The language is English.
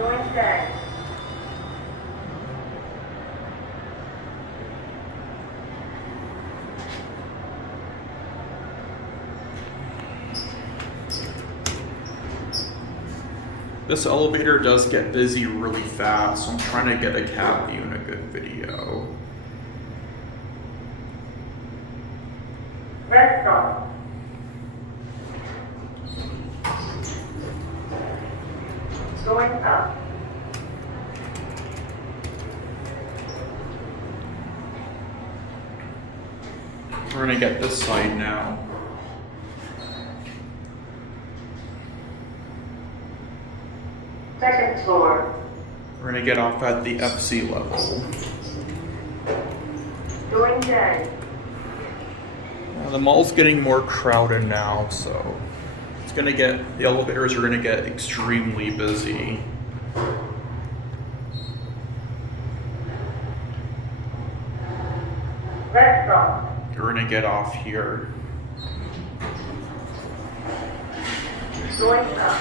Going 10. This elevator does get busy really fast, so I'm trying to get a cab view and a good video. Red stop. Going up. We're gonna get this side now. Second floor. We're gonna get off at the FC level. Going 10. The mall's getting more crowded now, so the elevators are gonna get extremely busy. Red stop. We're gonna get off here. Going up.